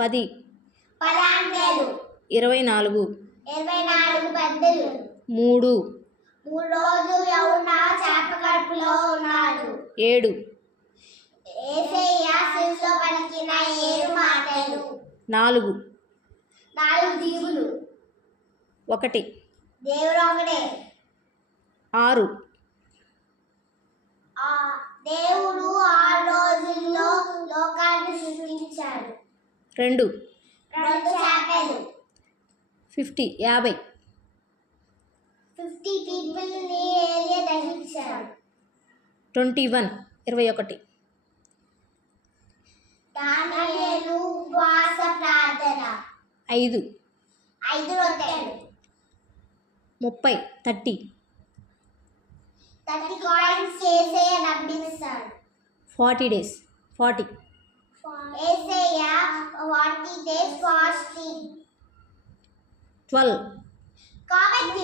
10 10 24 పెద్దలు 3 రోజులు యౌవన చేప కడుపులో ఉన్నాడు 7 యేసయ్య శిలువలో పలికిన 7 మాటలు 4 దీవులు 1 దేవుడు ఒకడే 6 దేవుడు 6 రోజుల్లో లోకాన్ని సృష్టించాడు 2 చేపలు 50 people ని ఏలియా దహించాడు 21 దానియేలు ఉపవాస ప్రార్థన 5 రొట్టెలు 30 కాయిన్స్ యేసయ్య నమ్మిస్తాడు 40 days 40 యేసయ్య 40 days fasting 12 కాబట్టి